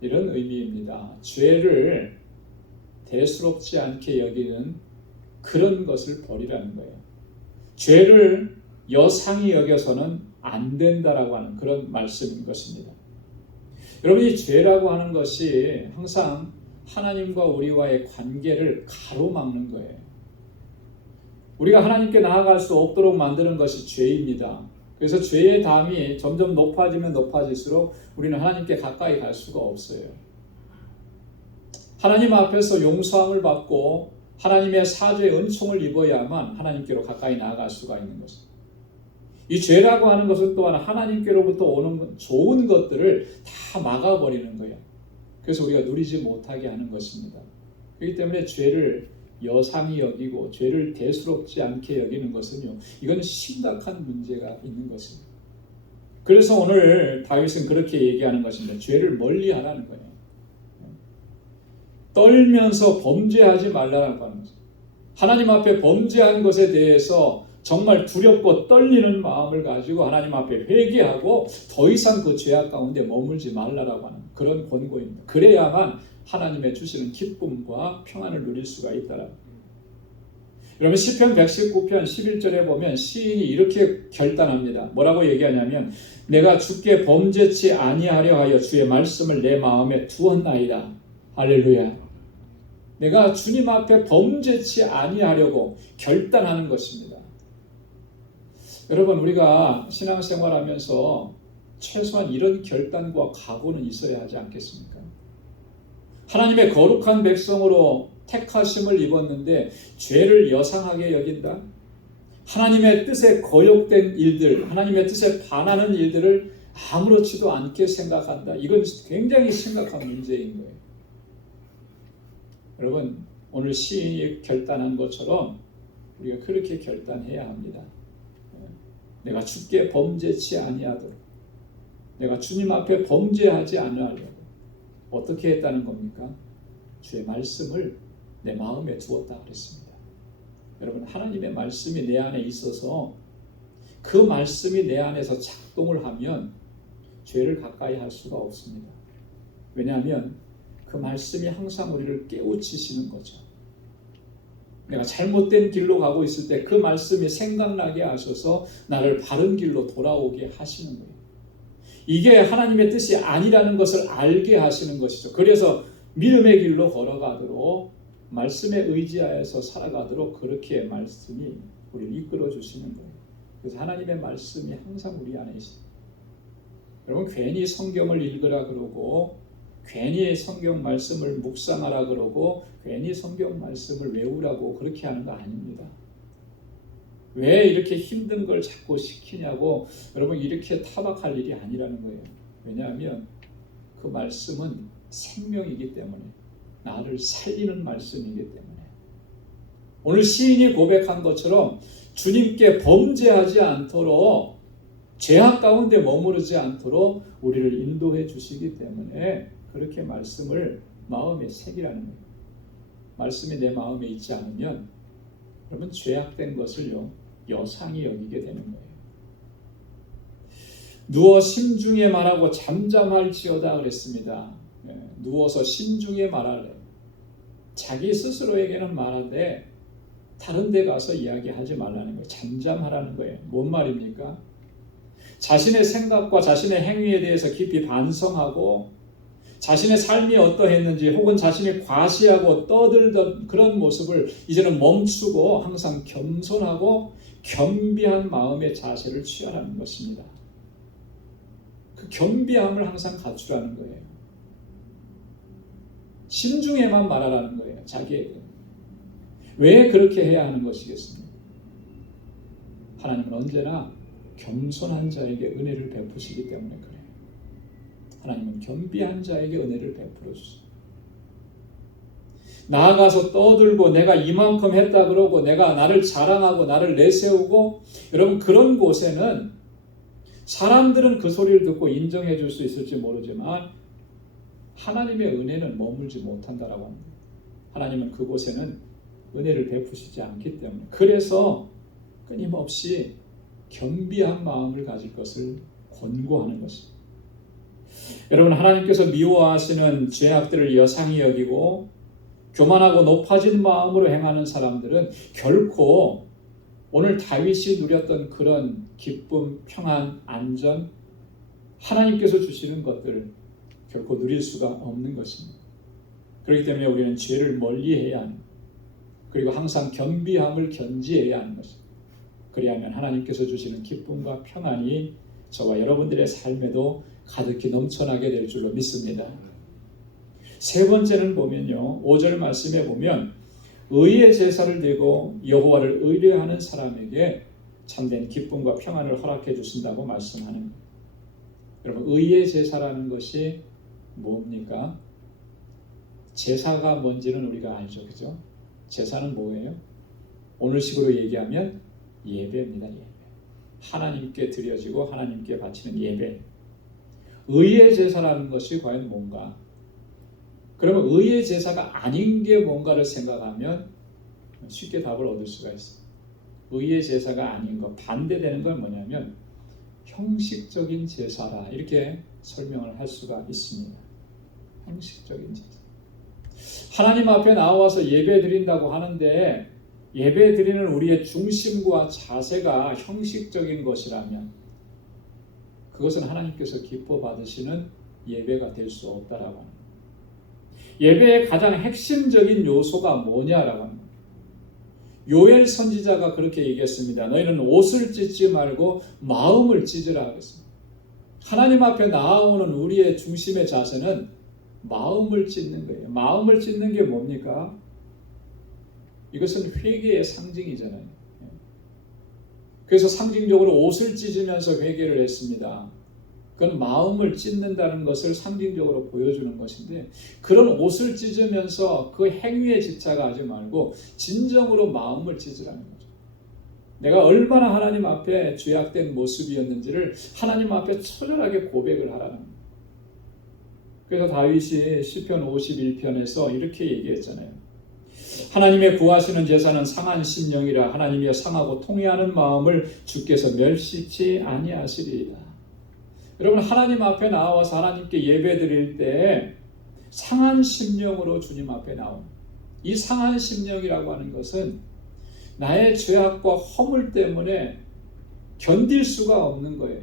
이런 의미입니다. 죄를 대수롭지 않게 여기는 그런 것을 버리라는 거예요. 죄를 여상히 여겨서는 안 된다라고 하는 그런 말씀인 것입니다. 여러분, 이 죄라고 하는 것이 항상 하나님과 우리와의 관계를 가로막는 거예요. 우리가 하나님께 나아갈 수 없도록 만드는 것이 죄입니다. 그래서 죄의 담이 점점 높아지면 높아질수록 우리는 하나님께 가까이 갈 수가 없어요. 하나님 앞에서 용서함을 받고 하나님의 사죄의 은총을 입어야만 하나님께로 가까이 나아갈 수가 있는 것입니다. 이 죄라고 하는 것은 또한 하나님께로부터 오는 좋은 것들을 다 막아버리는 거예요. 그래서 우리가 누리지 못하게 하는 것입니다. 그렇기 때문에 죄를 여상히 여기고 죄를 대수롭지 않게 여기는 것은요, 이건 심각한 문제가 있는 것입니다. 그래서 오늘 다윗은 그렇게 얘기하는 것입니다. 죄를 멀리하라는 거예요. 떨면서 범죄하지 말라는 겁니다. 하나님 앞에 범죄한 것에 대해서 정말 두렵고 떨리는 마음을 가지고 하나님 앞에 회개하고 더 이상 그 죄악 가운데 머물지 말라라고 하는 그런 권고입니다. 그래야만 하나님의 주시는 기쁨과 평안을 누릴 수가 있다라고. 여러분, 시편 119편 11절에 보면 시인이 이렇게 결단합니다. 뭐라고 얘기하냐면 내가 주께 범죄치 아니하려 하여 주의 말씀을 내 마음에 두었나이다. 할렐루야. 내가 주님 앞에 범죄치 아니하려고 결단하는 것입니다. 여러분, 우리가 신앙생활하면서 최소한 이런 결단과 각오는 있어야 하지 않겠습니까? 하나님의 거룩한 백성으로 택하심을 입었는데 죄를 여상하게 여긴다? 하나님의 뜻에 거역된 일들, 하나님의 뜻에 반하는 일들을 아무렇지도 않게 생각한다. 이건 굉장히 심각한 문제인 거예요. 여러분, 오늘 시인이 결단한 것처럼 우리가 그렇게 결단해야 합니다. 내가 주께 범죄치 아니하도록, 내가 주님 앞에 범죄하지 않으려고. 어떻게 했다는 겁니까? 주의 말씀을 내 마음에 두었다 그랬습니다. 여러분, 하나님의 말씀이 내 안에 있어서 그 말씀이 내 안에서 작동을 하면 죄를 가까이 할 수가 없습니다. 왜냐하면 그 말씀이 항상 우리를 깨우치시는 거죠. 내가 잘못된 길로 가고 있을 때 그 말씀이 생각나게 하셔서 나를 바른 길로 돌아오게 하시는 거예요. 이게 하나님의 뜻이 아니라는 것을 알게 하시는 것이죠. 그래서 믿음의 길로 걸어가도록, 말씀에 의지하여서 살아가도록 그렇게 말씀이 우리를 이끌어 주시는 거예요. 그래서 하나님의 말씀이 항상 우리 안에 있습니다. 여러분, 괜히 성경을 읽으라 그러고, 괜히 성경 말씀을 묵상하라 그러고, 괜히 성경 말씀을 외우라고 그렇게 하는 거 아닙니다. 왜 이렇게 힘든 걸 자꾸 시키냐고 여러분, 이렇게 타박할 일이 아니라는 거예요. 왜냐하면 그 말씀은 생명이기 때문에, 나를 살리는 말씀이기 때문에. 오늘 시인이 고백한 것처럼 주님께 범죄하지 않도록, 죄악 가운데 머무르지 않도록 우리를 인도해 주시기 때문에 그렇게 말씀을 마음에 새기라는 거예요. 말씀이 내 마음에 있지 않으면 여러분, 죄악된 것을요, 여상히 여기게 되는 거예요. 누워 심중에 말하고 잠잠할지어다 그랬습니다. 누워서 심중에 말하래. 자기 스스로에게는 말하되 다른 데 가서 이야기하지 말라는 거예요. 잠잠하라는 거예요. 뭔 말입니까? 자신의 생각과 자신의 행위에 대해서 깊이 반성하고 자신의 삶이 어떠했는지, 혹은 자신이 과시하고 떠들던 그런 모습을 이제는 멈추고 항상 겸손하고 겸비한 마음의 자세를 취하라는 것입니다. 그 겸비함을 항상 갖추라는 거예요. 심중에만 말하라는 거예요. 자기에게. 왜 그렇게 해야 하는 것이겠습니까? 하나님은 언제나 겸손한 자에게 은혜를 베푸시기 때문에 그래요. 하나님은 겸비한 자에게 은혜를 베풀어 주세요. 나아가서 떠들고 내가 이만큼 했다 그러고 내가 나를 자랑하고 나를 내세우고, 여러분 그런 곳에는 사람들은 그 소리를 듣고 인정해 줄 수 있을지 모르지만 하나님의 은혜는 머물지 못한다라고 합니다. 하나님은 그곳에는 은혜를 베푸시지 않기 때문에, 그래서 끊임없이 겸비한 마음을 가질 것을 권고하는 것입니다. 여러분, 하나님께서 미워하시는 죄악들을 여상히 여기고 교만하고 높아진 마음으로 행하는 사람들은 결코 오늘 다윗이 누렸던 그런 기쁨, 평안, 안전, 하나님께서 주시는 것들을 결코 누릴 수가 없는 것입니다. 그렇기 때문에 우리는 죄를 멀리해야 하는, 그리고 항상 겸비함을 견지해야 하는 것입니다. 그리하면 하나님께서 주시는 기쁨과 평안이 저와 여러분들의 삶에도 가득히 넘쳐나게 될 줄로 믿습니다. 세 번째는 보면요, 5절 말씀에 보면 의의 제사를 드리고 여호와를 의뢰하는 사람에게 참된 기쁨과 평안을 허락해 주신다고 말씀하는 거예요. 여러분, 의의 제사라는 것이 뭡니까? 제사가 뭔지는 우리가 알죠, 그죠? 제사는 뭐예요? 오늘식으로 얘기하면 예배입니다. 예배. 하나님께 드려지고 하나님께 바치는 예배. 의의 제사라는 것이 과연 뭔가? 그러면 의의 제사가 아닌 게 뭔가를 생각하면 쉽게 답을 얻을 수가 있어요. 의의 제사가 아닌 것, 반대되는 건 뭐냐면 형식적인 제사라, 이렇게 설명을 할 수가 있습니다. 형식적인 제사. 하나님 앞에 나와서 예배 드린다고 하는데 예배 드리는 우리의 중심과 자세가 형식적인 것이라면 그것은 하나님께서 기뻐 받으시는 예배가 될 수 없다라고 합니다. 예배의 가장 핵심적인 요소가 뭐냐라고 합니다. 요엘 선지자가 그렇게 얘기했습니다. 너희는 옷을 찢지 말고 마음을 찢으라 하겠습니다. 하나님 앞에 나아오는 우리의 중심의 자세는 마음을 찢는 거예요. 마음을 찢는 게 뭡니까? 이것은 회개의 상징이잖아요. 그래서 상징적으로 옷을 찢으면서 회개를 했습니다. 그건 마음을 찢는다는 것을 상징적으로 보여주는 것인데, 그런 옷을 찢으면서 그 행위에 집착하지 말고 진정으로 마음을 찢으라는 거죠. 내가 얼마나 하나님 앞에 죄악된 모습이었는지를 하나님 앞에 처절하게 고백을 하라는 거예요. 그래서 다윗이 시편 51편에서 이렇게 얘기했잖아요. 하나님의 구하시는 제사는 상한 심령이라 하나님이여 상하고 통회하는 마음을 주께서 멸시치 아니하시리이다. 여러분, 하나님 앞에 나와서 하나님께 예배 드릴 때 상한 심령으로 주님 앞에 나오는, 이 상한 심령이라고 하는 것은 나의 죄악과 허물 때문에 견딜 수가 없는 거예요.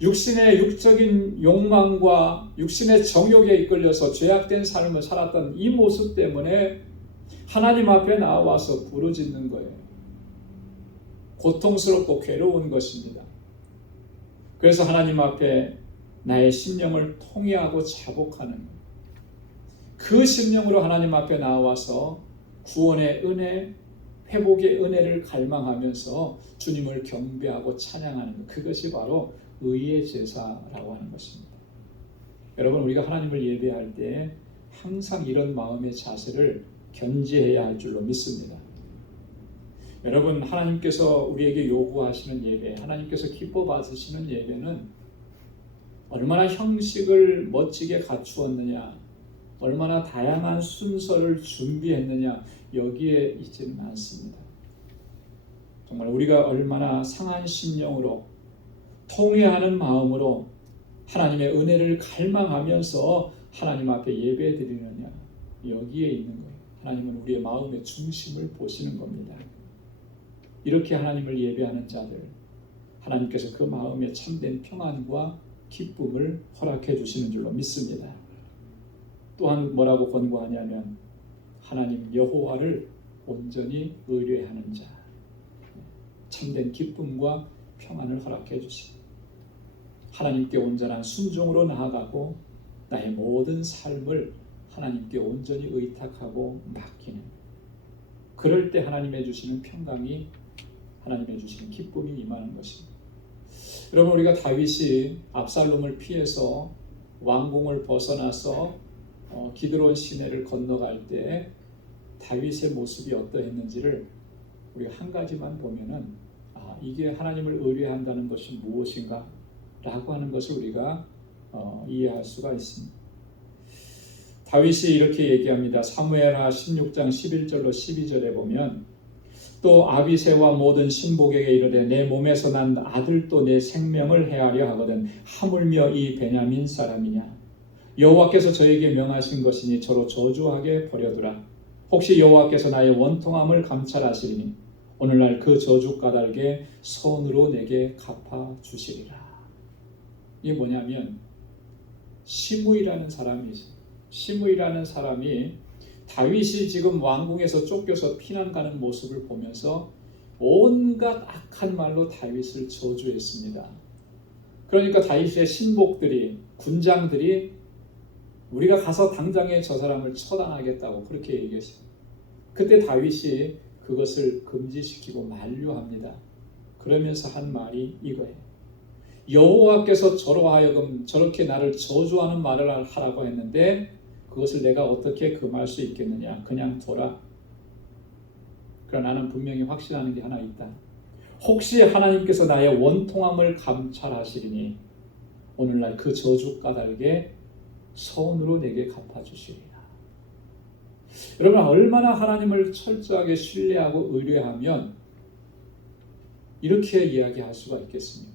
육신의 육적인 욕망과 육신의 정욕에 이끌려서 죄악된 삶을 살았던 이 모습 때문에 하나님 앞에 나와서 부르짖는 거예요. 고통스럽고 괴로운 것입니다. 그래서 하나님 앞에 나의 심령을 통회하고 자복하는, 그 심령으로 하나님 앞에 나와서 구원의 은혜, 회복의 은혜를 갈망하면서 주님을 경배하고 찬양하는 것, 그것이 바로 의의 제사라고 하는 것입니다. 여러분, 우리가 하나님을 예배할 때 항상 이런 마음의 자세를 견지해야 할 줄로 믿습니다. 여러분, 하나님께서 우리에게 요구하시는 예배, 하나님께서 기뻐 받으시는 예배는 얼마나 형식을 멋지게 갖추었느냐, 얼마나 다양한 순서를 준비했느냐, 여기에 있지는 않습니다. 정말 우리가 얼마나 상한 심령으로 통회하는 마음으로 하나님의 은혜를 갈망하면서 하나님 앞에 예배 드리느냐, 여기에 있는 거예요. 하나님은 우리의 마음의 중심을 보시는 겁니다. 이렇게 하나님을 예배하는 자들, 하나님께서 그 마음에 참된 평안과 기쁨을 허락해 주시는 줄로 믿습니다. 또한 뭐라고 권고하냐면 하나님 여호와를 온전히 의뢰하는 자, 참된 기쁨과 평안을 허락해 주십니다. 하나님께 온전한 순종으로 나아가고 나의 모든 삶을 하나님께 온전히 의탁하고 맡기는, 그럴 때 하나님의 주시는 평강이, 하나님의 주시는 기쁨이 임하는 것입니다. 여러분, 우리가 다윗이 압살롬을 피해서 왕궁을 벗어나서 기드론 시내를 건너갈 때 다윗의 모습이 어떠했는지를 우리가 한 가지만 보면은 이게 하나님을 의뢰한다는 것이 무엇인가 라고 하는 것을 우리가 이해할 수가 있습니다. 다윗이 이렇게 얘기합니다. 사무엘하 16장 11절로 12절에 보면, 또 아비새와 모든 신복에게 이르되 내 몸에서 난 아들도 내 생명을 해하려 하거든 하물며 이 베냐민 사람이냐. 여호와께서 저에게 명하신 것이니 저로 저주하게 버려두라. 혹시 여호와께서 나의 원통함을 감찰하시리니 오늘날 그 저주 까닭에 손으로 내게 갚아주시리라. 이게 뭐냐면 시므이라는 사람이지. 시므이라는 사람이 다윗이 지금 왕궁에서 쫓겨서 피난 가는 모습을 보면서 온갖 악한 말로 다윗을 저주했습니다. 그러니까 다윗의 신복들이, 군장들이 우리가 가서 당장에 저 사람을 처단하겠다고 그렇게 얘기했어요. 그때 다윗이 그것을 금지시키고 만류합니다. 그러면서 한 말이 이거예요. 여호와께서 저로 하여금 저렇게 나를 저주하는 말을 하라고 했는데 그것을 내가 어떻게 금할 수 있겠느냐. 그냥 둬라. 그러나 나는 분명히 확신하는 게 하나 있다. 혹시 하나님께서 나의 원통함을 감찰하시리니 오늘날 그 저주 까닭에 손으로 내게 갚아주시리라. 여러분, 얼마나 하나님을 철저하게 신뢰하고 의뢰하면 이렇게 이야기할 수가 있겠습니까?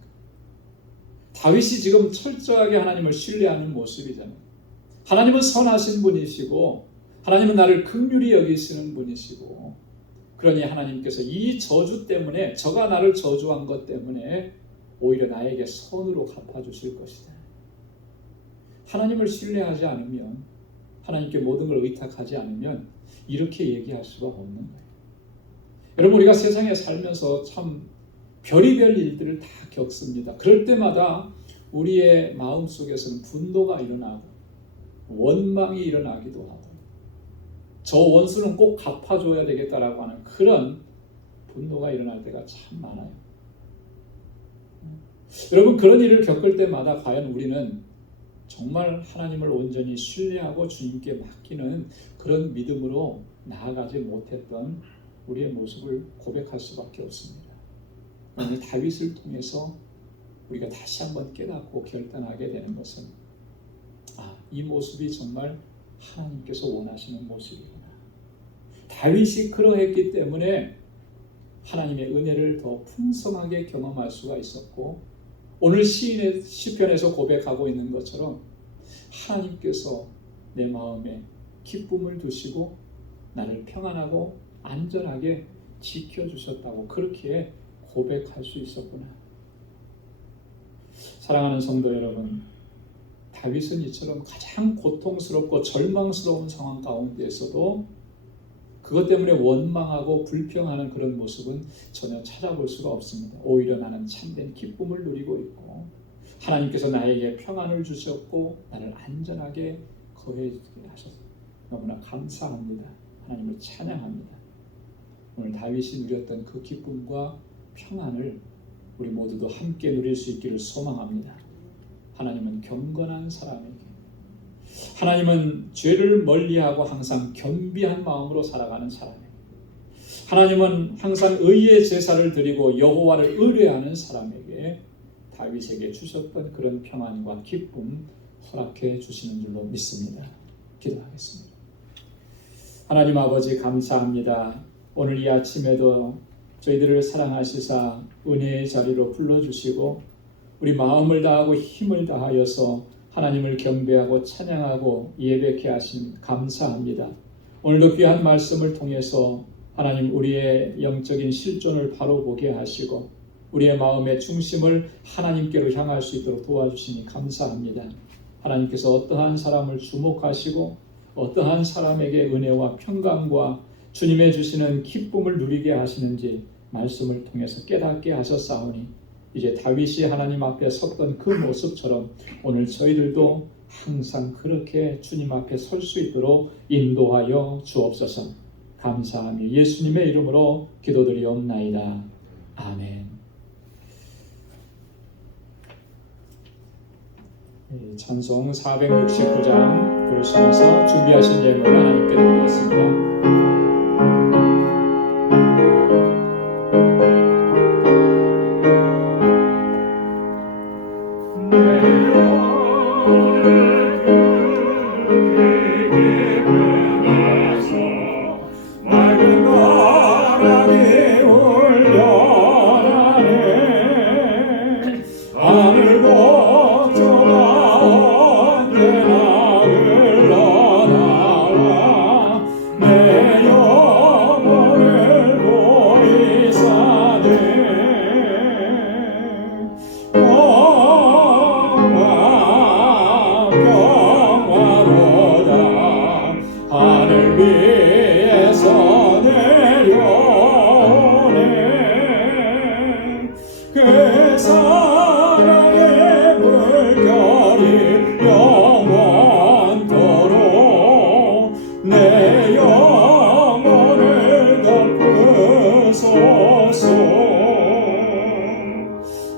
다윗이 지금 철저하게 하나님을 신뢰하는 모습이잖아요. 하나님은 선하신 분이시고 하나님은 나를 긍휼히 여기시는 분이시고, 그러니 하나님께서 이 저주 때문에, 저가 나를 저주한 것 때문에 오히려 나에게 손으로 갚아주실 것이다. 하나님을 신뢰하지 않으면, 하나님께 모든 걸 의탁하지 않으면 이렇게 얘기할 수가 없는 거예요. 여러분, 우리가 세상에 살면서 참 별의별 일들을 다 겪습니다. 그럴 때마다 우리의 마음속에서는 분노가 일어나고 원망이 일어나기도 하고, 저 원수는 꼭 갚아줘야 되겠다라고 하는 그런 분노가 일어날 때가 참 많아요. 여러분, 그런 일을 겪을 때마다 과연 우리는 정말 하나님을 온전히 신뢰하고 주님께 맡기는 그런 믿음으로 나아가지 못했던 우리의 모습을 고백할 수밖에 없습니다. 오늘 다윗을 통해서 우리가 다시 한번 깨닫고 결단하게 되는 것은, 이 모습이 정말 하나님께서 원하시는 모습이구나. 다윗이 그러했기 때문에 하나님의 은혜를 더 풍성하게 경험할 수가 있었고, 오늘 시편에서 고백하고 있는 것처럼 하나님께서 내 마음에 기쁨을 두시고 나를 평안하고 안전하게 지켜주셨다고 그렇게 고백할 수 있었구나. 사랑하는 성도 여러분, 다윗은 이처럼 가장 고통스럽고 절망스러운 상황 가운데에서도 그것 때문에 원망하고 불평하는 그런 모습은 전혀 찾아볼 수가 없습니다. 오히려 나는 참된 기쁨을 누리고 있고 하나님께서 나에게 평안을 주셨고 나를 안전하게 거해지게 하셔서 너무나 감사합니다. 하나님을 찬양합니다. 오늘 다윗이 누렸던 그 기쁨과 평안을 우리 모두도 함께 누릴 수 있기를 소망합니다. 하나님은 경건한 사람에게, 하나님은 죄를 멀리하고 항상 겸비한 마음으로 살아가는 사람에게, 하나님은 항상 의의 제사를 드리고 여호와를 의뢰하는 사람에게 다윗에게 주셨던 그런 평안과 기쁨 허락해 주시는 줄로 믿습니다. 기도하겠습니다. 하나님 아버지, 감사합니다. 오늘 이 아침에도 저희들을 사랑하시사 은혜의 자리로 불러주시고 우리 마음을 다하고 힘을 다하여서 하나님을 경배하고 찬양하고 예배케 하신 감사합니다. 오늘도 귀한 말씀을 통해서 하나님 우리의 영적인 실존을 바로 보게 하시고 우리의 마음의 중심을 하나님께로 향할 수 있도록 도와주시니 감사합니다. 하나님께서 어떠한 사람을 주목하시고 어떠한 사람에게 은혜와 평강과 주님의 주시는 기쁨을 누리게 하시는지 말씀을 통해서 깨닫게 하셨사오니 이제 다윗이 하나님 앞에 섰던 그 모습처럼 오늘 저희들도 항상 그렇게 주님 앞에 설 수 있도록 인도하여 주옵소서. 감사하며 예수님의 이름으로 기도드리옵나이다. 아멘. 찬송 469장 부르시면서 준비하신 예물을 하나님께 드리겠습니다.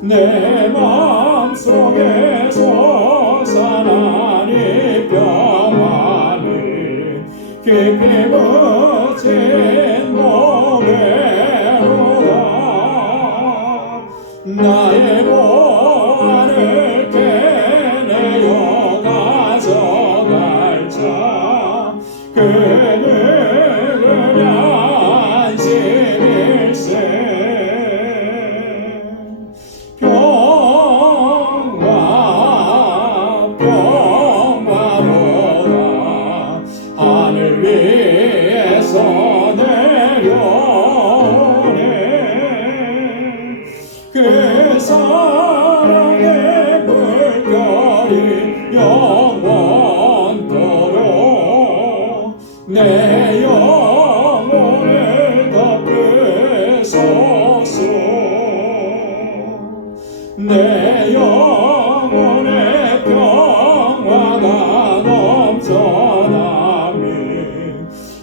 내 맘속에 솟아나니 평안이 깊이 묻힌 몸에로다. 나의 보안을 깨내어 가져갈 자 그는 그냥 안심일세. 그 사랑의 물결이 영원토록 내 영혼을 덮으소서. 내 영혼의 평화가 넘쳐나며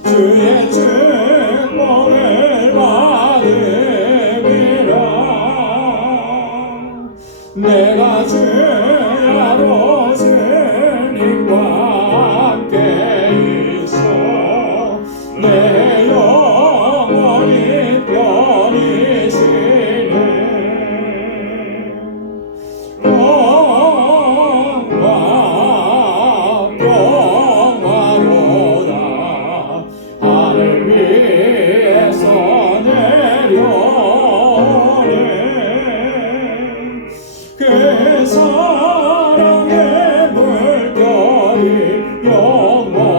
주의 축복을 받으리라. 내가 주야로 주님과 함께 있어 내 영혼이 편히 쉬네. 평화로다 하늘 위에서 내려오네. 그 사랑의 물결이 영원토록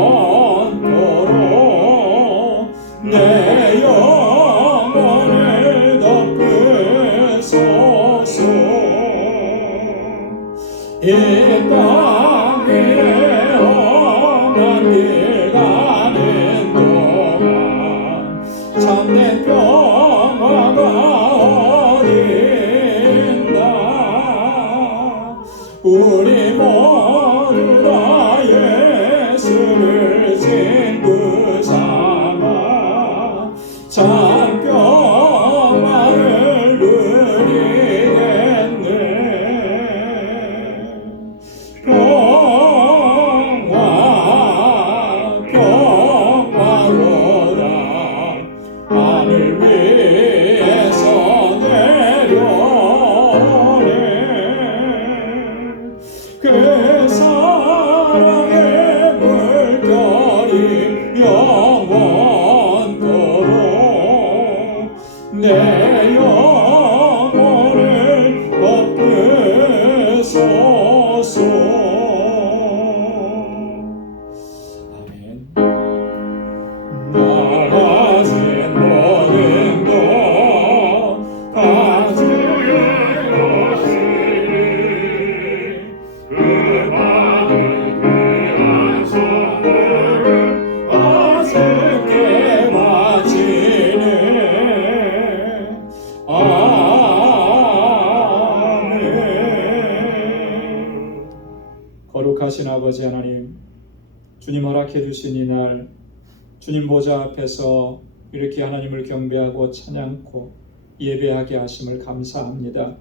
내 영혼을 덮으소서. 이 땅 위에 험한 길 가는 동안 참된 평화가 어딘가. 우리 모두 다 예수를 친구 삼아 참 평화를 누리겠네. 평화로다 하늘 위에서 내려오네. 그 사랑의 물결이 영원토록 내 영혼을 덮으소서. 아멘. 나가진 모든 것 다 주의 것이니 그 많은 귀한 선물을 아쉽게 바치네. 아멘. 거룩하신 아버지 하나님, 주님 허락해 주신 이날 주님 보좌 앞에서 이렇게 하나님을 경배하고 찬양코 예배하게 하심을 감사합니다.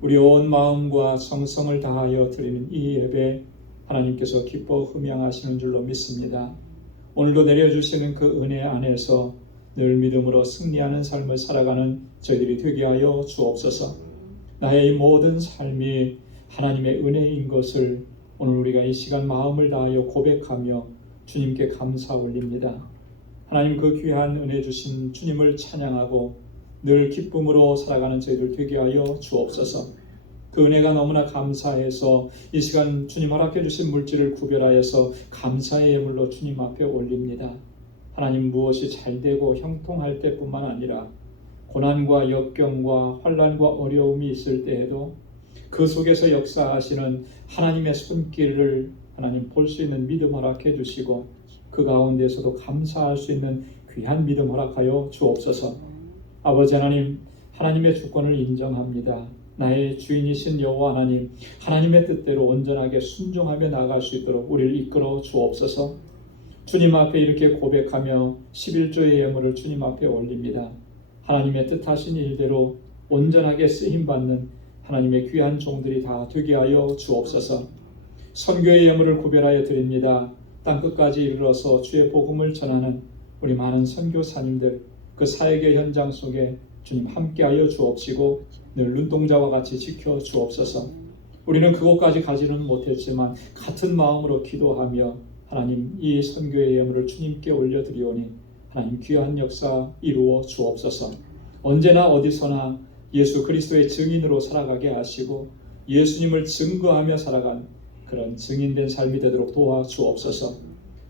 우리 온 마음과 정성을 다하여 드리는 이 예배 하나님께서 기뻐 흠양하시는 줄로 믿습니다. 오늘도 내려주시는 그 은혜 안에서 늘 믿음으로 승리하는 삶을 살아가는 저희들이 되게 하여 주옵소서. 나의 이 모든 삶이 하나님의 은혜인 것을 오늘 우리가 이 시간 마음을 다하여 고백하며 주님께 감사 올립니다. 하나님 그 귀한 은혜 주신 주님을 찬양하고 늘 기쁨으로 살아가는 저희들 되게 하여 주옵소서. 그 은혜가 너무나 감사해서 이 시간 주님 허락해 주신 물질을 구별하여서 감사의 예물로 주님 앞에 올립니다. 하나님 무엇이 잘되고 형통할 때뿐만 아니라 고난과 역경과 환난과 어려움이 있을 때에도 그 속에서 역사하시는 하나님의 손길을 하나님 볼 수 있는 믿음 허락해 주시고 그 가운데서도 감사할 수 있는 귀한 믿음 허락하여 주옵소서. 아버지 하나님, 하나님의 주권을 인정합니다. 나의 주인이신 여호와 하나님, 하나님의 뜻대로 온전하게 순종하며 나아갈 수 있도록 우리를 이끌어 주옵소서. 주님 앞에 이렇게 고백하며 11조의 예물을 주님 앞에 올립니다. 하나님의 뜻하신 일대로 온전하게 쓰임받는 하나님의 귀한 종들이 다 되게 하여 주옵소서. 선교의 예물을 구별하여 드립니다. 땅끝까지 이르러서 주의 복음을 전하는 우리 많은 선교사님들, 그 사역의 현장 속에 주님 함께하여 주옵시고 늘 눈동자와 같이 지켜 주옵소서. 우리는 그곳까지 가지는 못했지만 같은 마음으로 기도하며 하나님 이 선교의 예물을 주님께 올려드리오니 하나님 귀한 역사 이루어 주옵소서. 언제나 어디서나 예수 그리스도의 증인으로 살아가게 하시고 예수님을 증거하며 살아간 그런 증인된 삶이 되도록 도와 주옵소서.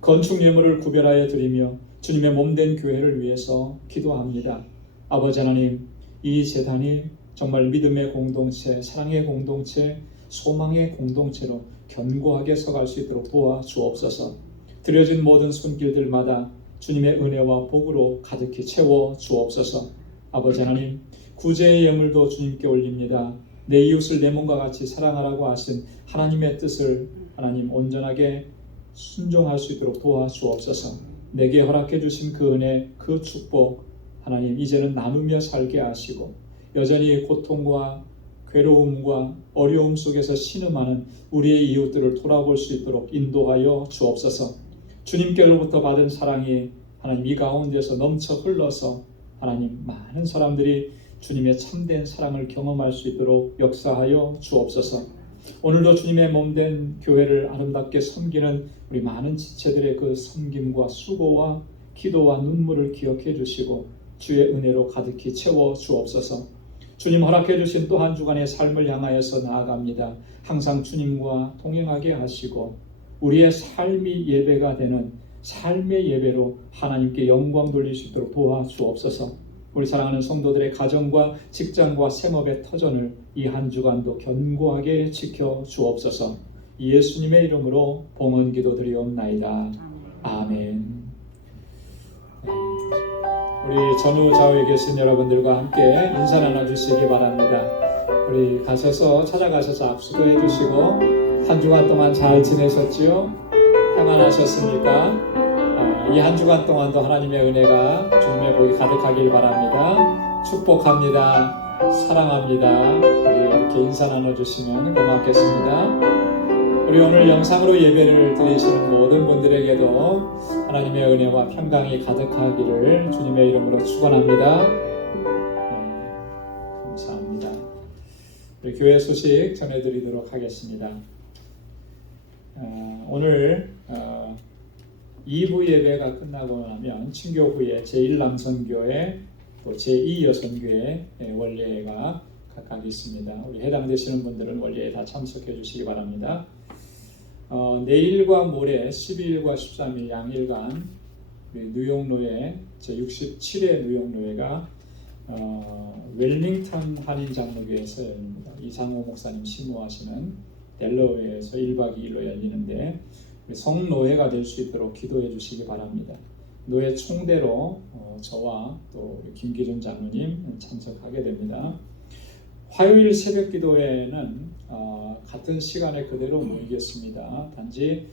건축 예물을 구별하여 드리며 주님의 몸된 교회를 위해서 기도합니다. 아버지 하나님, 이 재단이 정말 믿음의 공동체, 사랑의 공동체, 소망의 공동체로 견고하게 서갈 수 있도록 도와 주옵소서. 드려진 모든 손길들마다 주님의 은혜와 복으로 가득히 채워 주옵소서. 아버지 하나님, 구제의 예물도 주님께 올립니다. 내 이웃을 내 몸과 같이 사랑하라고 하신 하나님의 뜻을 하나님 온전하게 순종할 수 있도록 도와 주옵소서. 내게 허락해 주신 그 은혜, 그 축복 하나님 이제는 나누며 살게 하시고 여전히 고통과 괴로움과 어려움 속에서 신음하는 우리의 이웃들을 돌아볼 수 있도록 인도하여 주옵소서. 주님께로부터 받은 사랑이 하나님 이 가운데서 넘쳐 흘러서 하나님 많은 사람들이 주님의 참된 사랑을 경험할 수 있도록 역사하여 주옵소서. 오늘도 주님의 몸된 교회를 아름답게 섬기는 우리 많은 지체들의 그 섬김과 수고와 기도와 눈물을 기억해 주시고 주의 은혜로 가득히 채워 주옵소서. 주님 허락해 주신 또 한 주간의 삶을 향하여서 나아갑니다. 항상 주님과 동행하게 하시고 우리의 삶이 예배가 되는 삶의 예배로 하나님께 영광 돌릴 수 있도록 도와 주옵소서. 우리 사랑하는 성도들의 가정과 직장과 생업의 터전을 이 한 주간도 견고하게 지켜 주옵소서. 예수님의 이름으로 봉헌 기도드리옵나이다. 아멘. 우리 전후 좌우에 계신 여러분들과 함께 인사 나눠주시기 바랍니다. 우리 가셔서 찾아가셔서 악수도 해주시고 한 주간 동안 잘 지내셨지요? 평안하셨습니까? 이 한 주간 동안도 하나님의 은혜가 주님의 복이 가득하길 바랍니다. 축복합니다. 사랑합니다. 우리 이렇게 인사 나눠주시면 고맙겠습니다. 우리 오늘 영상으로 예배를 드리시는 모든 분들에게도 하나님의 은혜와 평강이 가득하기를 주님의 이름으로 축원합니다. 감사합니다. 우리 교회 소식 전해드리도록 하겠습니다. 오늘 2부 예배가 끝나고 나면 친교 후에 제1남선교회 또 제2여선교회 원례가 각각 있습니다. 우리 해당되시는 분들은 원례에 다 참석해 주시기 바랍니다. 내일과 모레 12일과 13일 양일간 뉴욕노회 제67회 뉴욕노회가 웰링턴 한인장로교회에서 열립니다. 이상호 목사님 심무하시는 델러웨어에서 1박 2일로 열리는데 성노회가 될 수 있도록 기도해 주시기 바랍니다. 노회 총대로 저와 또 김기준 장로님 참석하게 됩니다. 화요일 새벽 기도회는 같은 시간에 그대로 모이겠습니다. 단지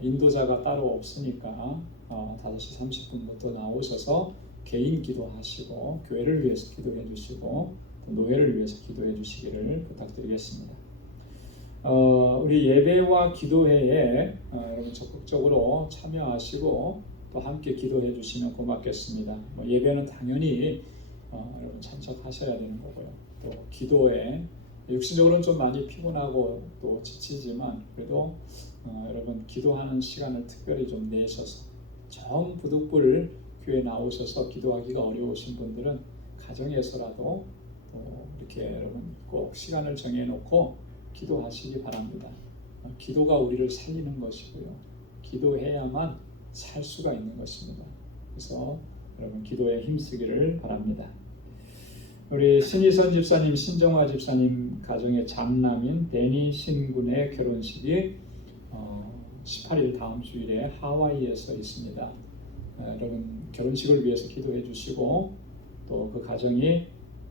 인도자가 따로 없으니까 5시 30분부터 나오셔서 개인 기도하시고 교회를 위해서 기도해 주시고 또 노예를 위해서 기도해 주시기를 부탁드리겠습니다. 우리 예배와 기도회에 여러분 적극적으로 참여하시고 또 함께 기도해 주시면 고맙겠습니다. 예배는 당연히 여러분 참석하셔야 되는 거고요. 또 기도회 육신적으로는 좀 많이 피곤하고 또 지치지만 그래도 여러분 기도하는 시간을 특별히 좀 내셔서 정부득불 교회 나오셔서 기도하기가 어려우신 분들은 가정에서라도 이렇게 여러분 꼭 시간을 정해놓고 기도하시기 바랍니다. 기도가 우리를 살리는 것이고요. 기도해야만 살 수가 있는 것입니다. 그래서 여러분 기도에 힘쓰기를 바랍니다. 우리 신희선 집사님, 신정화 집사님 가정의 장남인 데니 신군의 결혼식이 18일 다음 주일에 하와이에서 있습니다. 여러분 결혼식을 위해서 기도해 주시고 또 그 가정이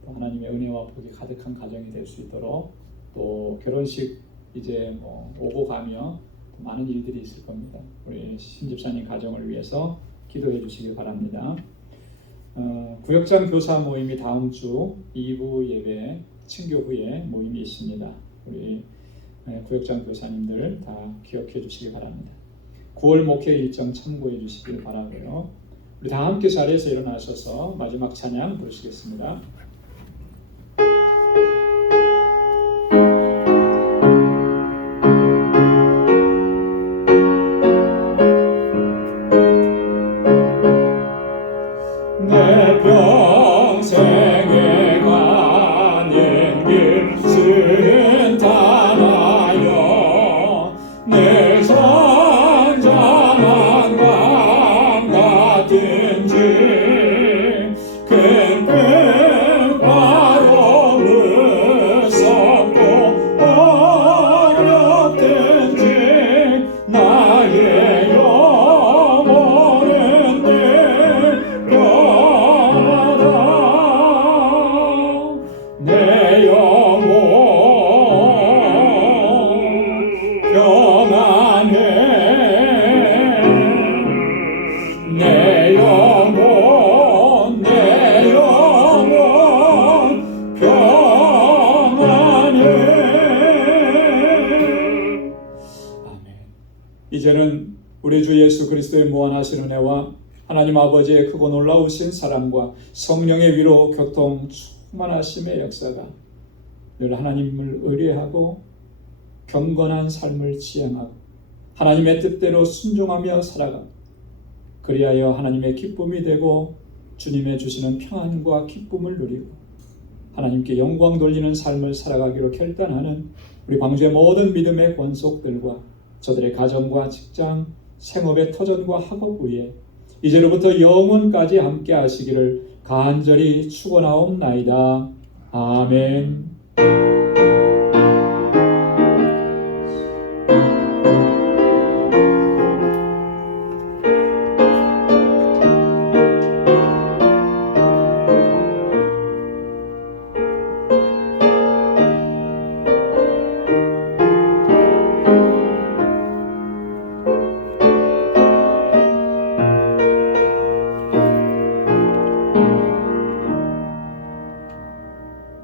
또 하나님의 은혜와 복이 가득한 가정이 될 수 있도록 또 결혼식 이제 오고 가며 많은 일들이 있을 겁니다. 우리 신 집사님 가정을 위해서 기도해 주시길 바랍니다. 구역장 교사 모임이 다음 주 2부 예배 친교 후에 모임이 있습니다. 우리 구역장 교사님들 다 기억해 주시기 바랍니다. 9월 목회 일정 참고해 주시길 바라고요. 우리 다 함께 자리에서 일어나셔서 마지막 찬양 부르시겠습니다. 내 평생에 가는 길 순탄하여 내 잔잔한 강 같은지 큰 바로 무섭고 어렵든지 나의 영혼은 내 영혼 평안해 내 영혼 평안해. 아멘. 이제는 우리 주 예수 그리스도의 무한하신 은혜와 하나님 아버지의 크고 놀라우신 사랑과 성령의 위로 교통 충만하심의 역사가 늘 하나님을 의뢰하고 경건한 삶을 지향하고 하나님의 뜻대로 순종하며 살아가 그리하여 하나님의 기쁨이 되고 주님의 주시는 평안과 기쁨을 누리고 하나님께 영광 돌리는 삶을 살아가기로 결단하는 우리 광주의 모든 믿음의 권속들과 저들의 가정과 직장, 생업의 터전과 학업 위에 이제로부터 영원까지 함께 하시기를 간절히 축원하옵나이다. 아멘.